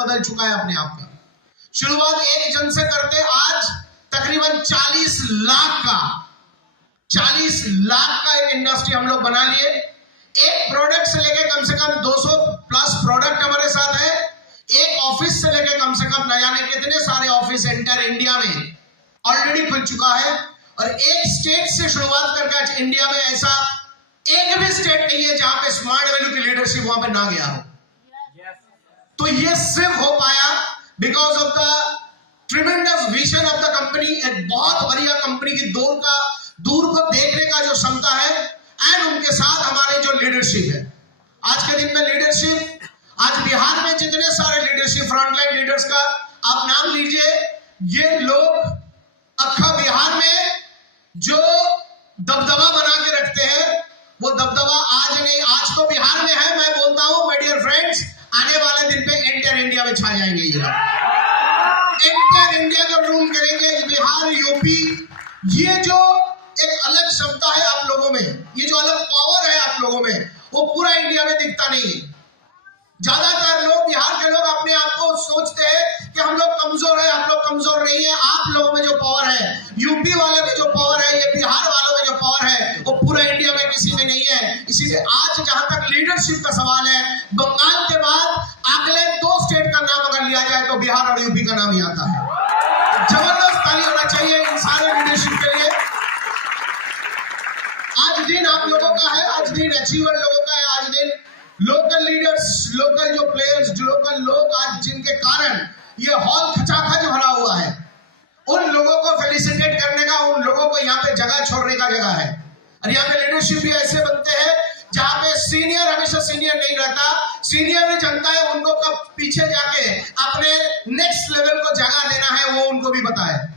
बदल चुका है अपने आप का। शुरुआत 1 जन से करते आज तकरीबन 40 लाख का एक इंडस्ट्री हम लोग बना लिए। एक प्रोडक्ट से लेके कम से कम 200 प्लस प्रोडक्ट हमारे साथ है। एक ऑफिस से लेके कम से कम न जाने कितने सारे ऑफिस एंटर इंडिया में ऑलरेडी खुल चुका है। और एक स्टेट से शुरुआत करके आज इंडिया में ऐसा एक भी स्टेट नहीं है जहां पे स्मार्ट वैल्यू की लीडरशिप वहां पे ना गया हो। तो ये सिर्फ हो पाया because of the tremendous vision of the company. एक बहुत बढ़िया कंपनी की दूर को देखने का जो क्षमता है एंड उनके साथ हमारे जो लीडरशिप है। आज के दिन में लीडरशिप, आज बिहार में जितने सारे लीडरशिप फ्रंटलाइन लीडर्स का आप नाम लीजिए, ये लोग अक्खा बिहार में जो दबदबा बना के रखते हैं वो दबदबा आज नहीं, आज तो बिहार में है। मैं बोलता हूं माय डियर फ्रेंड्स, आने वाले दिन पे एंटायर इंडिया में छा जाएंगे। ये एंटायर इंडिया का रूल करेंगे बिहार, यूपी। ये जो एक अलग क्षमता है आप लोगों में, ये जो अलग पावर है आप लोगों में, वो पूरा इंडिया में दिखता नहीं है। ज्यादातर लोग, बिहार के लोग अपने आप को सोचते हैं कि हम लोग कमजोर है, हम लोग कमजोर नहीं है। आप लोगों में जो पावर है, यूपी वाले में जो पावर है, ये बिहार वालों में जो पावर है, वो पूरा इंडिया में किसी में नहीं है। इसीलिए आज जहां तक लीडरशिप का सवाल है, बंगाल के बाद अगले 2 स्टेट का नाम अगर लिया जाए तो बिहार और यूपी का नाम ही आता है। जबरदस्त ताली होना चाहिए इन सारे लीडरशिप के लिए। आज दिन आप लोगों का है, आज दिन अचीवर लोगों का है, आज दिन लोकल लीडर्स, लोकल जो प्लेयर्स, जो लोकल लोग आज जिनके कारण ये हॉल खचाखच भरा हुआ है, उन लोगों को फेलिसिटेट करने का, उन लोगों को यहाँ पे जगह छोड़ने का जगह है। और यहाँ पे लीडरशिप भी ऐसे बनते हैं जहाँ पे सीनियर हमेशा सीनियर नहीं रहता। सीनियर भी जानता है उनको कब पीछे जाके अपने नेक्स्ट लेवल को जगह देना है, वो उनको भी पता है।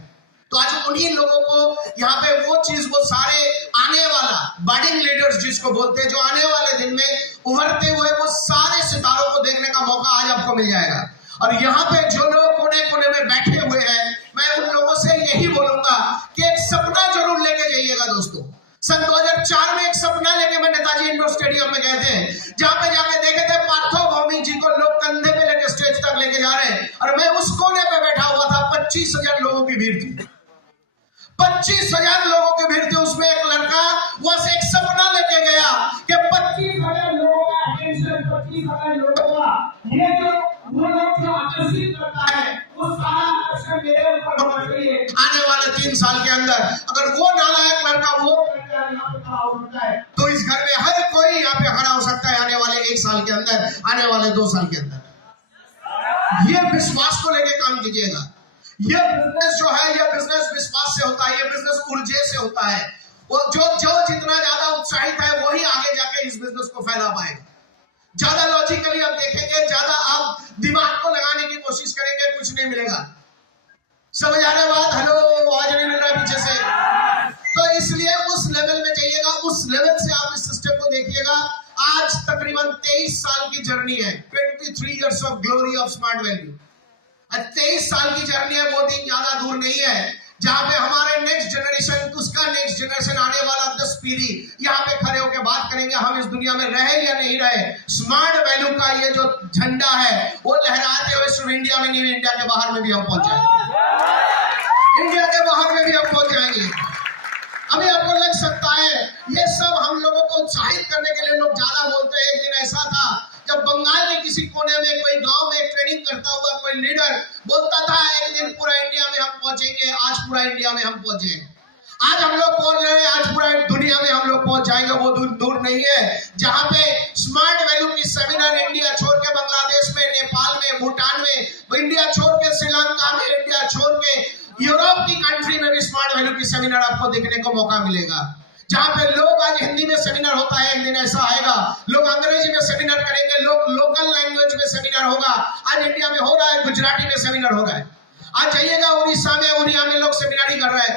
तो आज उन्हीं लोगों को यहाँ पे वो चीज, वो सारे आने वाला बडिंग लीडर्स जिसको बोलते हैं, जो आने वाले दिन में उभरते हुए वो सारे सितारों को देखने का मौका आज आपको मिल जाएगा। और यहाँ पे जो लोग कोने कोने में बैठे हुए हैं, मैं उन लोगों से यही बोलूंगा कि एक सपना जरूर लेके जाइएगा दोस्तों। सन 2004 में एक सपना लेके मैं नेताजी इंडोर स्टेडियम में गए थे, जहां पे जाके देखे थे पार्थो भौमिक जी को लोग कंधे पे लेके स्टेज तक लेके जा रहे हैं, और मैं उस कोने पे बैठा हुआ था। 25,000 लोगों की भीड़ थी, 25,000 लोगों की भीड़ थी। उसमें एक लड़का वहां से एक सपना लेके गया कि 25,000 लोगों का अटेंशन, 25,000 लोगों का ये जो वो लोग जो आकर्षित करता है, वो सारा आकर्षण मेरे ऊपर होना चाहिए। आने वाले 3 साल के अंदर अगर वो नालायक लड़का वो यहाँ पे खड़ा हो सकता है, तो इस घर में हर कोई यहाँ पे खड़ा हो सकता है आने वाले 1 साल के अंदर, आने वाले 2 साल के अंदर। ये विश्वास को लेके काम कीजिएगा। ये बिजनेस जो है, ये बिजनेस विश्वास से होता है, ये बिजनेस ऊर्जा से होता है। वो जो जितना ज्यादा उत्साहित है वही आगे जाके इस बिजनेस को फैला पाएगा। ज्यादा लॉजिकली आप देखेंगे, ज्यादा आप दिमाग को लगाने की कोशिश करेंगे, कुछ नहीं मिलेगा। समझ आ रहा है बात? हेलो, आवाज नहीं मिल रहा है पीछे से। तो इसलिए उस लेवल में जाइएगा, उस लेवल से आप इस सिस्टम को देखिएगा। आज तकरीबन 23 साल की जर्नी है, 23 years of glory of smart value. 23 साल की जर्नी है, वो दिन ज्यादा दूर नहीं है जहां पे हमारे नेक्स्ट जनरेशन, उसका नेक्स्ट जनरेशन आने वाला 10 पीढ़ी यहाँ पे खड़े होकर बात करेंगे हम इस दुनिया में रहे या नहीं रहे। स्मार्ट वैल्यू का ये जो झंडा है वो लहराते हुए सिर्फ इंडिया में नहीं, इंडिया के बाहर में भी हम पहुंच जाएंगे। इंडिया के बाहर में भी हम पहुंच जाएंगे। अभी आपको लग सकता है ये सब हम लोगों को उत्साहित करने के लिए लोग ज्यादा बोलते हैं। एक दिन ऐसा था जब बंगाल के किसी कोने में कोई गांव में ट्रेनिंग करता हुआ कोई लीडर बोलता था एक दिन पूरा इंडिया में हम पहुंचेंगे। आज पूरा इंडिया में हम पहुंचे। आज हम लोग बोल रहे हैं आज पूरा दुनिया में हम लोग पहुंच जाएंगे। वो दूर नहीं है जहां पे स्मार्ट वैल्यू की सेमिनार इंडिया छोड़ के बांग्लादेश में, नेपाल में, भूटान में, इंडिया छोड़ के श्रीलंका में, इंडिया छोड़ के यूरोप की कंट्री में भी स्मार्ट वैल्यू की सेमिनार आपको देखने को मौका मिलेगा। जहां पे लोग आज हिंदी में सेमिनार होता है, एक दिन ऐसा आएगा लोग अंग्रेजी में सेमिनार करेंगे, लोग लोकल लैंग्वेज में सेमिनार होगा। आज इंडिया में हो रहा है, गुजराती में सेमिनार हो रहा है। आज जाइएगा उड़ीसा में, उड़िया में लोग सेमिनार कर रहे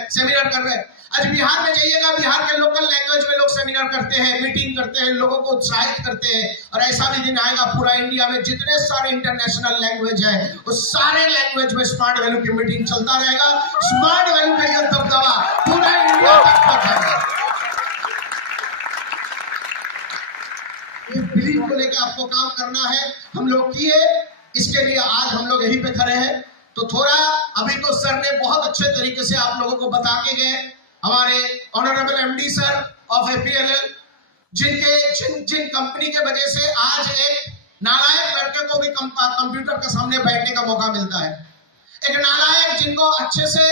हैं। आज बिहार में जाइएगा, बिहार के लोकल लैंग्वेज में लोग सेमिनार करते हैं, मीटिंग करते हैं, लोगों को उत्साहित करते हैं। और ऐसा भी दिन आएगा पूरा इंडिया में जितने सारे इंटरनेशनल लैंग्वेज है उस सारे लैंग्वेज में स्मार्ट वैल्यू की मीटिंग चलता रहेगा। स्मार्ट वैल्यू का यह दबदबा पूरा इंडिया तक पहुंचेगा। इस बिलीफ को लेकर आपको काम करना है। हम लोग किए इसके लिए आज हम लोग यहीं पे खड़े हैं। तो थोड़ा अभी तो सर ने बहुत अच्छे तरीके से आप लोगों को बता के गए, हमारे honourable MD sir of APLL, जिन कंपनी के वजह से आज एक नालायक लड़के को भी कंप्यूटर के सामने बैठने का मौका मिलता है। एक नालायक जिनको अच्छे से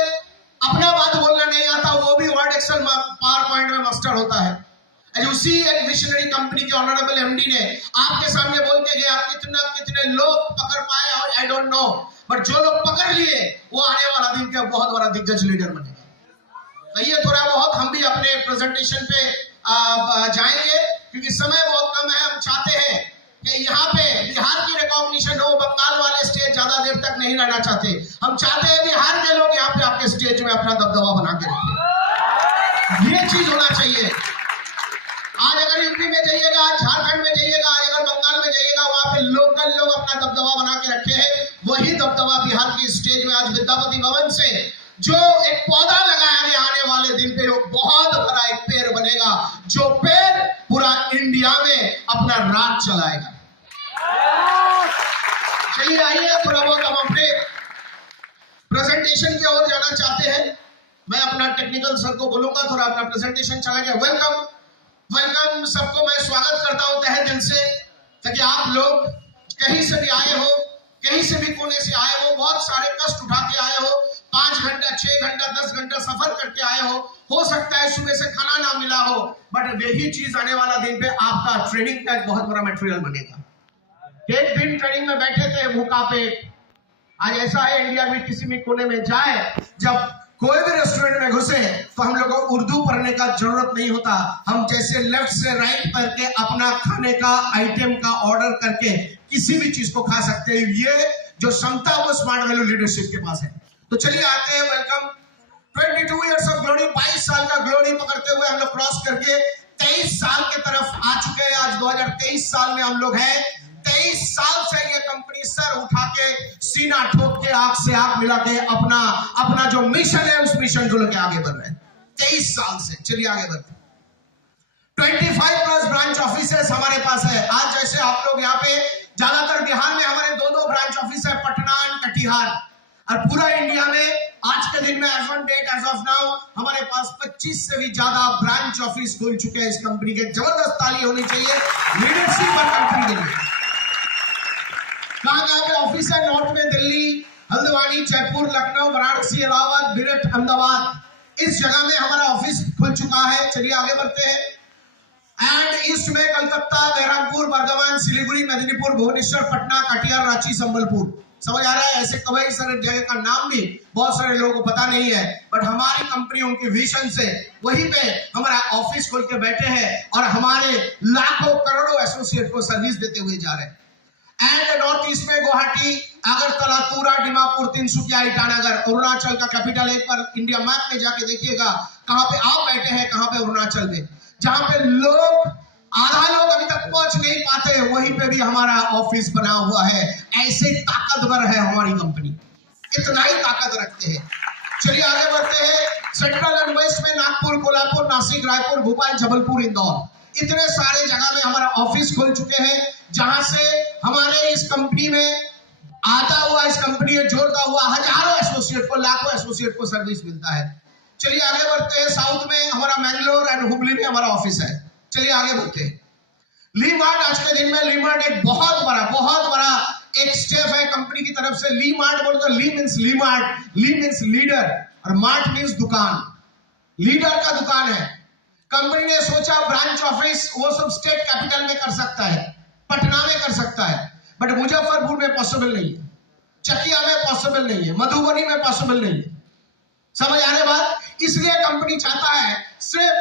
अपना बात बोलना नहीं आता, वो भी वर्ड एक्सेल पावर पॉइंट में मास्टर होता है। उसी एक विशनरी कंपनी के ऑनरेबल एमडी ने आपके सामने बोल के गया, कितने लोग पकड़ पाए और आई डोंट नो, बट जो लोग पकड़ लिए वो आने वाला दिन के बहुत बड़ा दिग्गज लीडर बनेगा। तो ये थोड़ा बहुत हम भी अपने प्रेजेंटेशन पे जाएंगे क्योंकि समय बहुत कम है। हम चाहते हैं कि यहाँ पे बिहार की रिकॉग्निशन हो, बंगाल वाले स्टेज ज्यादा देर तक नहीं रहना चाहते। हम चाहते हैं बिहार के लोग यहाँ पे आपके स्टेज में अपना दबदबा बना के रखें। ये चीज होना चाहिए। आज अगर यूपी में जाइएगा, आज झारखंड में जाइएगा, आज अगर बंगाल में जाइएगा, वहां पे लोकल लोग अपना दबदबा बना के रखे हैं। वही दबदबा बिहार की स्टेज में आज विद्यापति भवन से जो एक पौधा लगाया गया, आने वाले दिन पे वो बहुत बड़ा एक पेड़ बनेगा, जो पेड़ पूरा इंडिया में अपना राज चलाएगा। चलिए आइए, थोड़ा बहुत हम अपने प्रेजेंटेशन की ओर जाना चाहते हैं। मैं अपना टेक्निकल सर को बोलूंगा, थोड़ा अपना प्रेजेंटेशन चला गया। वेलकम सबको मैं स्वागत करता हूं तहे दिल से, ताकि आप लोग कहीं से भी आए हो, कहीं से भी कोने से आए हो, बहुत सारे कष्ट उठा के आए हो, 5 घंटा 6 घंटा 10 घंटा सफर करके आए हो सकता है सुबह से खाना ना मिला हो, बट यही चीज आने वाला दिन पे आपका ट्रेनिंग का एक बहुत बड़ा मटेरियल बनेगा। एक दिन ट्रेनिंग में बैठे थे भूखा पेट, आज ऐसा है इंडिया में किसी भी कोने में जाए, जब कोई भी रेस्टोरेंट में घुसे तो हम लोग को उर्दू पढ़ने का जरूरत नहीं होता। हम जैसे लेफ्ट से राइट करके अपना खाने का आइटम का ऑर्डर करके किसी भी चीज को खा सकते हैं। ये जो क्षमता वो स्मार्ट वैल्यू लीडरशिप के पास है। तो चलिए आते हैं। वेलकम 22 इयर्स ऑफ ग्लोरी, 22 साल का ग्लोरी पकड़ते हुए हम लोग क्रॉस करके 23 साल की तरफ आ चुके हैं। आज 2023 साल में हम लोग हैं। 23 साल से ये कंपनी सर उठा के सीना ठोक के आंख से आंख मिला के अपना जो मिशन है उस मिशन को लेकर आगे बढ़ रहे हैं 23 साल से। चलिए आगे बढ़ते। 25+ ब्रांच ऑफिसेस हमारे पास है। आज जैसे आप लोग यहाँ पे ज्यादातर बिहार में हमारे 2 ब्रांच ऑफिस है, पटना एंड कटिहार, और पूरा इंडिया में आज के दिन में as on date as of now हमारे पास 25 से भी ज्यादा ब्रांच ऑफिस खुल चुके हैं। इस कंपनी के जबरदस्त ताली होनी चाहिए लीडरशिप और कंपनी के लिए। कहाँ पे ऑफिस है? नॉर्थ में दिल्ली, हल्द्वानी, जयपुर, लखनऊ, वाराणसी, इलाहाबाद, मेरठ, अहमदाबाद, इस जगह में हमारा ऑफिस खुल चुका है। चलिए आगे बढ़ते हैं। एंड ईस्ट में कलकत्ता, बहरामपुर, बर्धमान, सिलीगुड़ी, मेदिनीपुर, भुवनेश्वर, पटना, कटिहार, रांची, संबलपुर। समझ आ रहा है? ऐसे कई सारे जगह का नाम भी बहुत सारे लोगों को पता नहीं है, बट हमारी कंपनी उनकी विजन से वहीं पे हमारा ऑफिस खोल के बैठे हैं और हमारे लाखों करोड़ों एसोसिएट को सर्विस देते हुए जा रहे हैं। एंड नॉर्थ ईस्ट में गुवाहाटी, अगरतला, तुरा, डिमापुर, तिनसुकिया, ईटानगर, अरुणाचल का कैपिटल। एक बार इंडिया मैप में जाके देखिएगा कहां पे आप बैठे हैं, कहां पे अरुणाचल में, जहां पे आधा लोग अभी तक पहुंच नहीं पाते, वहीं पे भी हमारा ऑफिस बना हुआ है। ऐसे ताकतवर है हमारी कंपनी, इतना ही ताकत रखते हैं। चलिए आगे बढ़ते हैं। सेंट्रल एंड वेस्ट में नागपुर, कोल्हापुर, नासिक, रायपुर, भोपाल, जबलपुर, इंदौर, इतने सारे जगह में हमारा ऑफिस खुल चुके हैं, जहां से हमारे इस कंपनी में आता हुआ, इस कंपनी में जोड़ता हुआ हजारों एसोसिएट को, लाखों एसोसिएट को सर्विस मिलता है। चलिए आगे बढ़ते हैं। साउथ में हमारा मैंगलोर एंड हुबली में हमारा ऑफिस है। चलिए आगे बढ़ते हैं। ली मार्ट, आज के दिन में ली मार्ट एक बहुत बड़ा एक स्टेप है कंपनी की तरफ से। ली मार्ट बोलते हैं, ली मींस ली मार्ट, ली मींस लीडर और मार्ट मींस दुकान, लीडर का दुकान है। कंपनी ने सोचा ब्रांच ऑफिस वो सब स्टेट कैपिटल में कर सकता है, पटना में कर सकता है, बट मुजफ्फरपुर में पॉसिबल नहीं है, चकिया में पॉसिबल नहीं है, मधुबनी में पॉसिबल नहीं है। समझ आने बात? इसलिए कंपनी चाहता है सिर्फ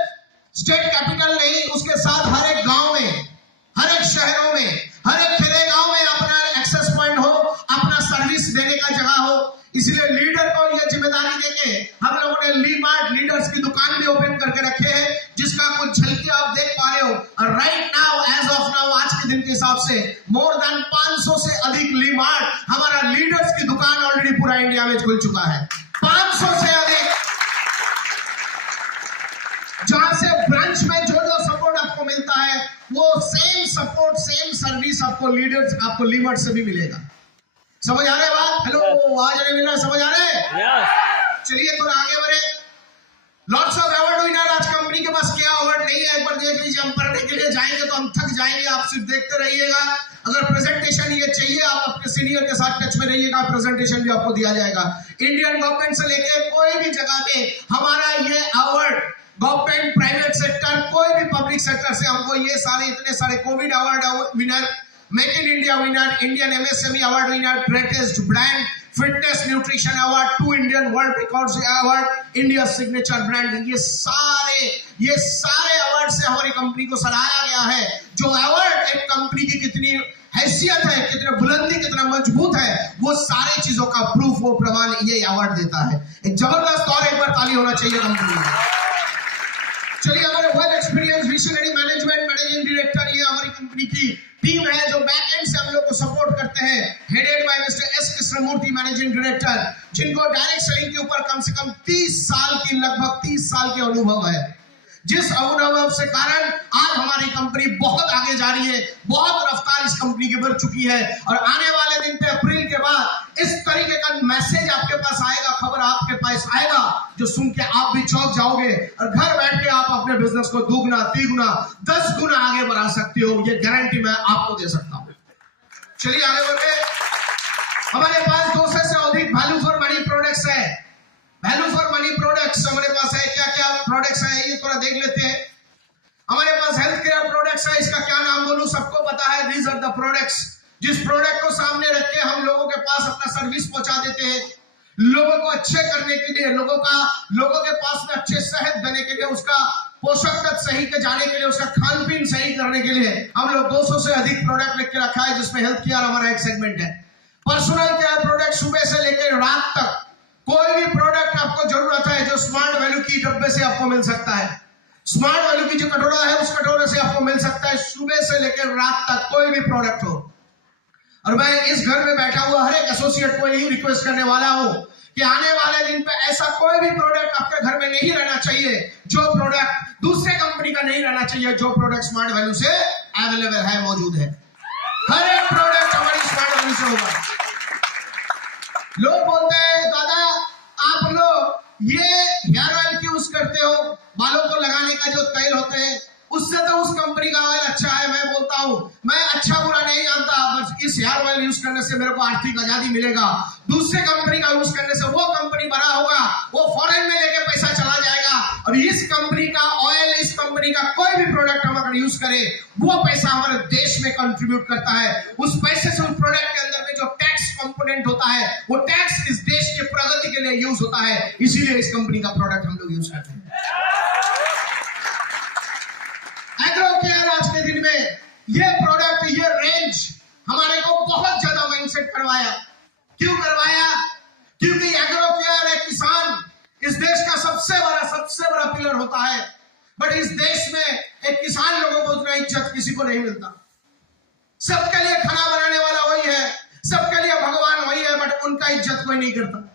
स्टेट कैपिटल नहीं, उसके साथ हर एक गांव में, हर एक शहरों में, हर एक खेले गांव में अपना एक्सेस पॉइंट हो, अपना सर्विस देने का जगह हो। इसलिए लीडर को यह जिम्मेदारी देके हम लोगों ने ली मार्ट लीडर्स की दुकान भी ओपन करके रखे हैं, जिसका कुछ झलकी आप देख पा रहे हो। और right now, as of now, आज के दिन के हिसाब से मोर देन 500 से अधिक ली मार्ट हमारा लीडर्स की दुकान ऑलरेडी पूरा इंडिया में खुल चुका है। 500 से अधिक, जहां से ब्रांच में जो सपोर्ट आपको मिलता है वो सेम सपोर्ट, सेम सर्विस आपको लीडर्स, आपको ली मार्ट से भी मिलेगा। समझ आ रहे बात? हेलो, आज नहीं मिल रहा, समझ आ रहे? चलिए थोड़ा आगे बढ़े। लॉट्स ऑफ अवार्ड विनर, आज कंपनी के पास क्या अवार्ड नहीं है एक बार देख लीजिए। हम पढ़ने के लिए जाएंगे तो हम थक जाएंगे, आप सिर्फ देखते रहिएगा। अगर प्रेजेंटेशन ये चाहिए, आप अपने सीनियर के साथ टच में रहिएगा, प्रेजेंटेशन भी आपको दिया जाएगा। इंडियन गवर्नमेंट से लेके कोई भी जगह में हमारा ये अवार्ड, गवर्नमेंट, प्राइवेट सेक्टर, कोई भी पब्लिक सेक्टर से हमको ये सारे इतने सारे Covid award winner, make in India winner, Indian MSME award winner, greatest brand, fitness nutrition award, 2 Indian world records award, India signature brand, ये सारे अवार्ड से हमारी कंपनी को सराहा गया है। जो अवार्ड एक कंपनी की कितनी हैसियत है, कितने बुलंदी, कितना मजबूत है, वो सारे चीजों का प्रूफ, वो प्रमाण ये अवार्ड देता है। एक जबरदस्त और एक बार ताली होना चाहिए कंपनी में। चलिए, हमारे well experience visionary management managing director, ये हमारी कंपनी की टीम है जो बैक एंड से हम लोग को सपोर्ट करते हैं, headed by mister S Krishnamurthy managing director, जिनको डायरेक्ट सेलिंग के ऊपर कम से कम 30 साल की, लगभग 30 साल के अनुभव है। जिस अनुभव से कारण आज हमारी कंपनी बहुत आगे जा रही है, बहुत रफ्तार इस कंपनी की बढ़ चुकी है। और आने वाले दिन पे अप्रैल के बाद इस तरीके का मैसेज आपके पास आएगा, खबर आपके पास आएगा, जो सुन के आप भी चौंक जाओगे और घर बैठ के आप अपने बिजनेस को दुगना, तिगुना, 10 गुना आगे बढ़ा सकते हो। ये गारंटी मैं आपको दे सकता हूं। चलिए आगे बढ़े। हमारे पास 200 से अधिक वैल्यू फॉर मनी प्रोडक्ट्स है। वैल्यू फॉर मनी प्रोडक्ट्स हमारे पास है। क्या क्या प्रोडक्ट्स है ये थोड़ा देख लेते हैं। हमारे पास हेल्थ केयर प्रोडक्ट्स है। इसका क्या नाम बोलूं, सबको पता है। दीज आर द प्रोडक्ट्स जिस प्रोडक्ट को सामने रख के हम लोगों के पास अपना सर्विस पहुंचा देते हैं, लोगों को अच्छे करने के लिए, लोगों के पास में अच्छे सेहत देने के लिए, उसका पोषक तत्व सही के जाने के लिए, उसका खान पीन सही करने के लिए हम लोग 200 से अधिक प्रोडक्ट लिख के रखा है, जिसमें हेल्थ केयर हमारा एक सेगमेंट है। पर्सनल केयर प्रोडक्ट, सुबह से लेकर रात तक कोई भी प्रोडक्ट आपको जरूरत है जो स्मार्ट वैल्यू की डब्बे से आपको मिल सकता है, स्मार्ट वैल्यू की जो कटोरा है उस कटोरे से आपको मिल सकता है, सुबह से लेकर रात तक कोई भी प्रोडक्ट हो। और मैं इस घर में बैठा हुआ हर एक एसोसिएट को यही रिक्वेस्ट करने वाला हूं कि आने वाले दिन पे ऐसा कोई भी प्रोडक्ट आपके घर में नहीं रहना चाहिए जो प्रोडक्ट दूसरे कंपनी का नहीं रहना चाहिए, जो प्रोडक्ट स्मार्ट वैल्यू से अवेलेबल है, मौजूद है। हर एक प्रोडक्ट हमारी स्मार्ट वैल्यू से होगा। लोग बोलते हैं दादा आप लोग ये हेयर ऑयल क्यों यूज करते हो, बालों को लगाने का जो तेल होते हैं उससे तो उस कंपनी का ऑयल अच्छा है। मैं बोलता हूं मैं अच्छा बुरा नहीं जानता, बस इस हेयर ऑयल यूज करने से मेरे को आर्थिक आजादी मिलेगा। दूसरे कंपनी का यूज करने से वो कंपनी बड़ा होगा, वो फॉरेन में लेके पैसा चला जाएगा, और इस कंपनी का ऑयल, इस कंपनी का कोई भी प्रोडक्ट हम अगर यूज करें वो पैसा हमारे देश में कंट्रीब्यूट करता है। उस पैसे से उस प्रोडक्ट के अंदर में जो टैक्स कंपोनेंट होता है वो टैक्स इस देश के प्रगति के लिए यूज होता है, इसीलिए इस कंपनी का प्रोडक्ट हम लोग यूज करते हैं। एग्रो केयर आज के दिन में ये प्रोडक्ट, ये रेंज हमारे को बहुत ज्यादा माइंडसेट करवाया। क्यों करवाया? क्योंकि एग्रो केयर एक किसान इस देश का सबसे बड़ा पिलर होता है, बट इस देश में एक किसान लोगों को उतना इज्जत किसी को नहीं मिलता। सबके लिए खाना बनाने वाला वही है, सबके लिए भगवान वही है, बट उनका इज्जत कोई नहीं करता।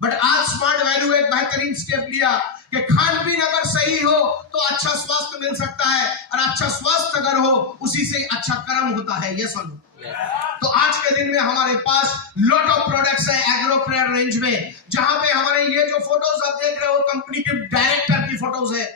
बट आज स्मार्ट वैल्यू एक बेहतरीन स्टेप लिया कि खान पीन अगर सही हो तो अच्छा स्वास्थ्य मिल सकता है, और अच्छा स्वास्थ्य अगर हो उसी से अच्छा कर्म होता है। ये सुनो। तो आज के दिन में हमारे पास लॉट ऑफ प्रोडक्ट्स है एग्रो केयर रेंज में, जहां पे हमारे ये जो फोटोज आप देख रहे हो कंपनी के डायरेक्टर की फोटोज है।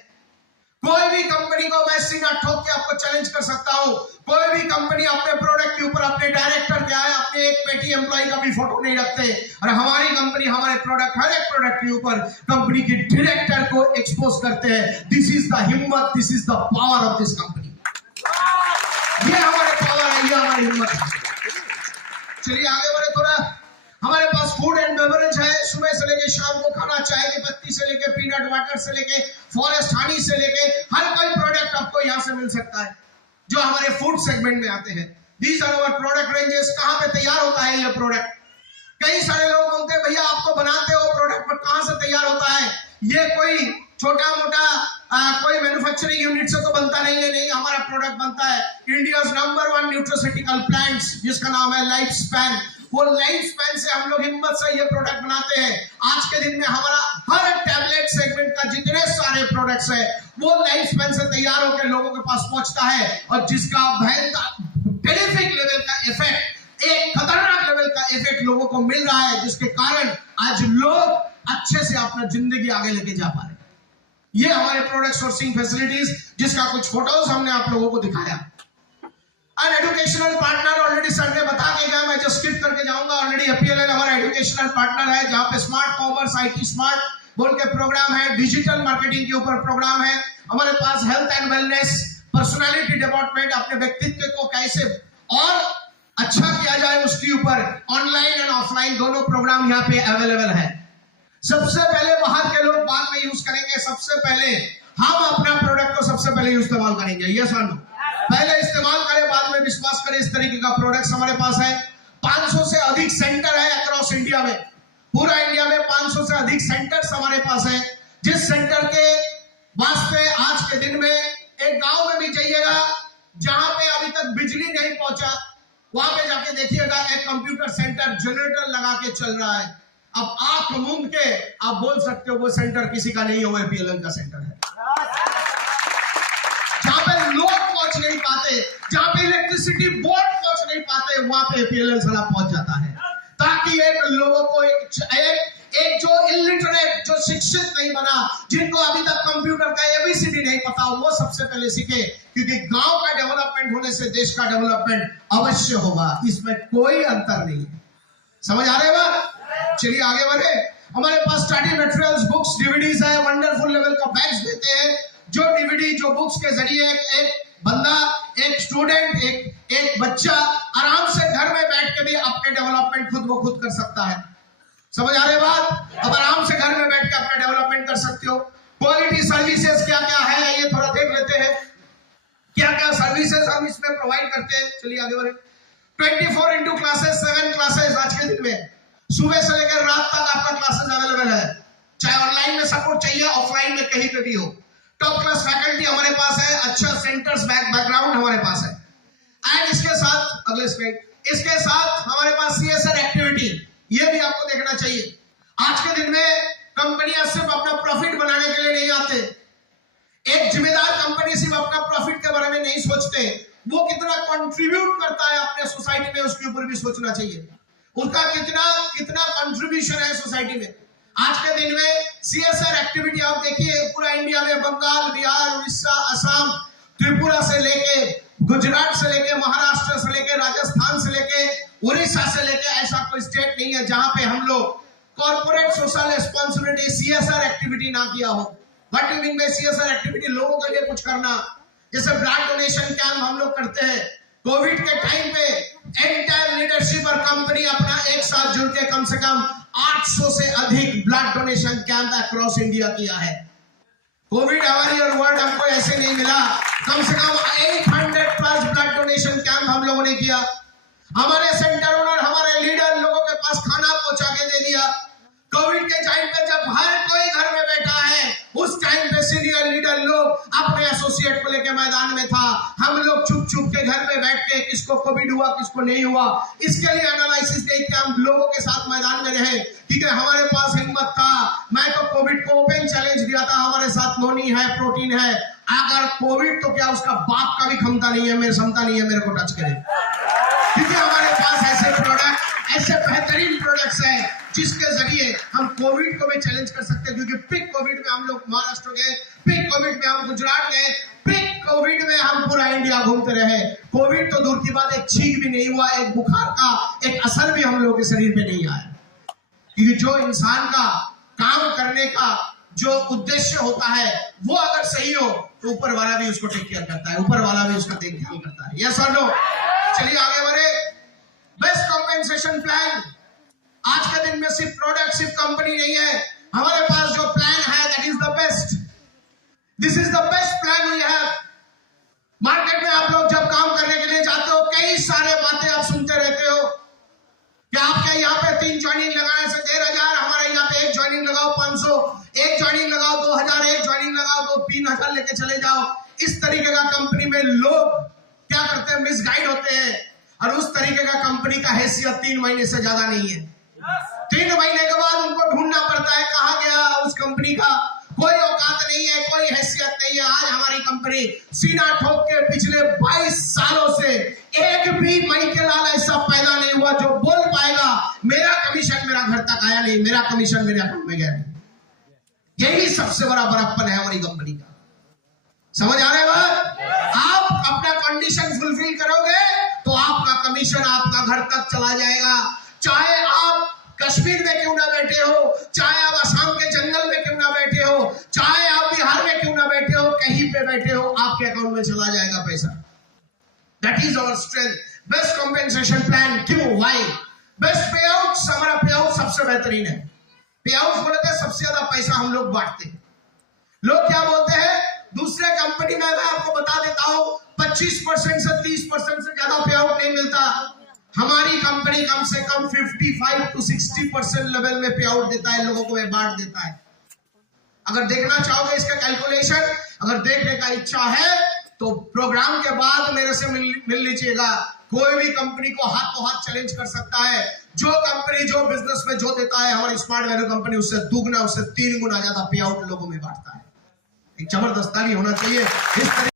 कोई भी कंपनी को मैं सीधा ठोक के आपको चैलेंज कर सकता हूं, कोई भी कंपनी अपने प्रोडक्ट के ऊपर अपने डायरेक्टर क्या है, अपने एक पेटी एम्प्लॉय का भी फोटो नहीं रखते, और हमारी कंपनी हमारे प्रोडक्ट, हर एक प्रोडक्ट के ऊपर कंपनी के डायरेक्टर को एक्सपोज करते हैं। दिस इज द हिम्मत, this is the power of this company. ये हमारे पावर है, ये हमारी हिम्मत है। चलिए आगे बढ़े थोड़ा। हमारे पास फूड एंड बेवरेज है, सुबह से लेके शाम को खाना, चाय की पत्ती से लेके पीनट वाटर से लेके फॉरेस्ट हनी से लेके हर कोई प्रोडक्ट आपको यहाँ से मिल सकता है जो हमारे फूड सेगमेंट में आते हैं। These are our product ranges. कहाँ पे तैयार होता है ये प्रोडक्ट? कई सारे लोग बोलते हैं भैया आप तो बनाते हो प्रोडक्ट, पर कहाँ से तैयार होता है? ये कोई छोटा मोटा कोई मैन्युफैक्चरिंग यूनिट से तो बनता नहीं है। नहीं, हमारा प्रोडक्ट बनता है इंडियाज नंबर 1 न्यूट्रोसिटिकल प्लांट्स, जिसका नाम है लाइफ स्पैन। वो लाइफ स्पैन से हम लोग हिम्मत से ये प्रोडक्ट बनाते हैं। आज के दिन में हमारा हर टैबलेट सेगमेंट का जितने सारे प्रोडक्ट्स है वो लाइफ स्पैन से तैयार होकर लोगों के पास पहुंचता है, और जिसका टेरिफिक लेवल का इफेक्ट, एक खतरनाक लेवल का का इफेक्ट लोगों को मिल रहा है, जिसके कारण आज लोग अच्छे से अपना जिंदगी आगे लेके जा पा रहे हैं। ये हमारे प्रोडक्ट सोर्सिंग फैसिलिटीज, जिसका कुछ फोटोज हमने आप लोगों को दिखाया। And educational partner already sir ने बता के गया, मैं जस्ट स्किप करके जाऊंगा। ऑलरेडी एपीएलएल हमारा एजुकेशनल पार्टनर है, जहां पे स्मार्ट कॉमर्स, आईटी स्मार्ट बोल के प्रोग्राम है, डिजिटल मार्केटिंग के ऊपर प्रोग्राम है। हमारे पास health and wellness, personality development, अपने व्यक्तित्व को कैसे और अच्छा किया जाए उसके ऊपर ऑनलाइन एंड ऑफलाइन दोनों प्रोग्राम यहाँ पे अवेलेबल है। सबसे पहले बाहर के लोग बाद में यूज करेंगे, सबसे पहले हम अपना प्रोडक्ट को सबसे पहले इस्तेमाल करेंगे। यस और नो? पहले इस्तेमाल करें, बाद में विश्वास करें। इस तरीके का प्रोडक्ट हमारे पास है। 500 से अधिक सेंटर है अक्रॉस इंडिया में, पूरा इंडिया में 500 से अधिक सेंटर्स हमारे पास है। जिस सेंटर के वास्ते आज के दिन में एक गांव में भी जाइएगा जहां पे अभी तक बिजली नहीं पहुंचा, वहां पे जाके देखिएगा एक कंप्यूटर सेंटर जनरेटर लगा के चल रहा है। अब आंख मूंद के आप बोल सकते हो वो सेंटर किसी का नहीं है, वो एपीएलएल का सेंटर है। जहां पे लोग पहुंच नहीं पाते, जहां पे इलेक्ट्रिसिटी बोर्ड पहुंच नहीं पाते, वहां पे एपीएलएल साला पहुंच जाता है, ताकि एक लोगों को एक जो इलिटरेट, जो शिक्षित नहीं बना, जिनको अभी तक कंप्यूटर का एबीसीडी नहीं पता, वो सबसे पहले सीखे। क्योंकि गांव का डेवलपमेंट होने से देश का डेवलपमेंट अवश्य होगा, इसमें कोई अंतर नहीं है। समझ आ रहे हैं बात? चलिए आगे बढ़े। हमारे पास स्टडी मटेरियल्स, बुक्स, डीवीडीज है, वंडरफुल लेवल का बैग्स देते हैं। जो डीवीडी, जो बुक्स के जरिए एक बंदा, एक स्टूडेंट, एक बच्चा आराम से घर में बैठ के भी अपने डेवलपमेंट खुद ब खुद कर सकता है। समझ आ रहे बात? अब आराम से घर में बैठ के अपना डेवलपमेंट कर सकते हो। क्वालिटी सर्विसेज क्या क्या है ये थोड़ा देख लेते हैं, क्या क्या सर्विसेज हम इसमें प्रोवाइड करते हैं। चलिए आगे बढ़े। 24 क्लासेस, 7 क्लासेस आज के दिन में सुबह से लेकर रात तक आपका क्लासेस अवेलेबल है। चाहे ऑनलाइन में सपोर्ट चाहिए, ऑफलाइन में कहीं पे भी हो। टॉप क्लास फैकल्टी हमारे पास है, अच्छा सेंटर्स बैकग्राउंड हमारे पास है। एंड इसके साथ अगले स्लाइड, इसके साथ हमारे पास सीएसआर एक्टिविटी, ये भी आपको देखना चाहिए। आज के दिन में कंपनियां सिर्फ अपना प्रॉफिट बनाने के लिए नहीं आते। एक जिम्मेदार कंपनी सिर्फ अपना प्रॉफिट के बारे में नहीं सोचते, वो कितना कंट्रीब्यूट करता है अपने सोसाइटी में, उसके ऊपर भी सोचना चाहिए। उसका कितना कंट्रीब्यूशन है सोसाइटी में। आज के दिन में सीएसआर एक्टिविटी आप देखिए, पूरा इंडिया में बंगाल, बिहार, उड़ीसा, असम, त्रिपुरा से लेके गुजरात से लेके महाराष्ट्र से लेके राजस्थान से लेके उड़ीसा से लेके ऐसा कोई स्टेट नहीं है जहां पे हम लोग corporate social responsibility CSR activity ना किया हो। What do mean by CSR activity? लोगों के लिए कुछ करना। जैसे ब्लड डोनेशन कैंप हम लोग करते हैं। कोविड के टाइम पे एंटायर लीडरशिप और कंपनी अपना एक साथ जुड़ के कम से कम 800 से अधिक blood donation camp across India किया है। कोविड हमारी और वर्ल्ड हमको ऐसे नहीं मिला, कम से कम 800 प्लस ब्लड डोनेशन कैंप हम लोगों ने किया। हमारे सेंटर ओनर, हमारे लीडर लोगों के पास खाना पहुंचा के दे दिया। कोविड के टाइम पे जब हर कोई घर में बैठा है, उस टाइम पे सीनियर लीडर लोग अपने एसोसिएट को लेके मैदान में था। हम लोग चुप चुप के घर में बैठ के किसको कोविड हुआ किसको नहीं हुआ, इसके लिए एनालिसिस देख के हम लोगों के साथ मैदान में रहे। ठीक है, हमारे पास हिम्मत था। मैं तो कोविड को ओपन चैलेंज दिया था, हमारे साथ नोनी है, प्रोटीन है, अगर कोविड तो क्या उसका बाप का भी क्षमता नहीं है, मेरी क्षमता नहीं है मेरे को टच करे। क्योंकि हमारे पास ऐसे प्रोडक्ट, ऐसे बेहतरीन प्रोडक्ट्स हैं जिसके जरिए हम कोविड को भी चैलेंज कर सकते हैं। क्योंकि पिक कोविड में हम लोग महाराष्ट्र गए, पिक कोविड में हम गुजरात गए, पिक कोविड में हम पूरा इंडिया घूमते रहे। कोविड तो दूर की बात, एक छींक भी नहीं हुआ, एक बुखार का एक असर भी हम लोगों के शरीर पे नहीं आया। क्योंकि जो इंसान का काम करने का जो उद्देश्य होता है वो अगर सही हो तो ऊपर वाला भी उसको टेक केयर करता है, ऊपर वाला भी उसका देखभाल करता है। यस और नो? चलिए आगे बढ़े। Best compensation plan. आज के दिन में सिर्फ प्रोडक्ट, सिर्फ कंपनी नहीं है, हमारे पास जो प्लान है that is the best. This is the best plan we have. Market में आप लोग जब काम करने के लिए जाते हो, कई सारे बातें आप सुनते रहते हो कि आपके यहाँ पे 3 ज्वाइनिंग लगाने से 13,000, हमारे यहाँ पे 1 ज्वाइनिंग लगाओ 500, 1 ज्वाइनिंग लगाओ 2,000, 1 ज्वाइनिंग लगाओ तो 3,000 लेके चले जाओ। इस तरीके का कंपनी में लोग क्या करते हैं, मिसगाइड होते हैं। और उस तरीके का कंपनी का हैसियत 3 महीने से ज्यादा नहीं है। 3 महीने के बाद उनको ढूंढना पड़ता है कहाँ गया उस कंपनी का, कोई औकात नहीं है, कोई हैसियत नहीं है। आज हमारी कंपनी सीना ठोक के पिछले 22 सालों से एक भी माइकल लाल ऐसा पैदा नहीं हुआ जो बोल पाएगा तुम्हारे घर तक आया नहीं, मेरा कमीशन मेरे अकाउंट में गया नहीं। यही सबसे बड़ा बड़प्पन है हमारी कंपनी का। समझ आ रहा है बात? आप अपना कंडीशन फुलफिल करोगे तो आपका कमीशन आपका घर तक चला जाएगा। चाहे आप कश्मीर में क्यों ना बैठे हो, चाहे आप असम के जंगल में क्यों ना बैठे हो, चाहे आप बिहार में क्यों ना बैठे हो, कहीं पे बैठे हो, आपके अकाउंट में चला जाएगा पैसा। That is our strength. Best compensation plan. क्यों? व्हाई? बेस्ट पे आउट, हमारा पे आउट सबसे बेहतरीन है। पे आउट बोलते हैं सबसे ज्यादा पैसा हम लोग बांटते हैं। लोग क्या बोलते हैं, दूसरे कंपनी में मैं आपको बता देता हूं 25% से 30% से ज्यादा पे आउट नहीं मिलता। हमारी कंपनी कम से कम 55 to 60% लेवल में पे आउट देता है, लोगों को बांट देता है। अगर देखना चाहोगे इसका कैलकुलेशन, अगर देखने का इच्छा है तो प्रोग्राम के बाद मेरे से मिल लीजिएगा। कोई भी कंपनी को हाथों हाथ चैलेंज कर सकता है। जो कंपनी जो बिजनेस में जो देता है, हमारी स्मार्ट वैल्यू कंपनी उससे दुगना, उससे 3 गुना ज्यादा पे आउट लोगों में बांटता है। एक जबरदस्त ताली होना चाहिए इस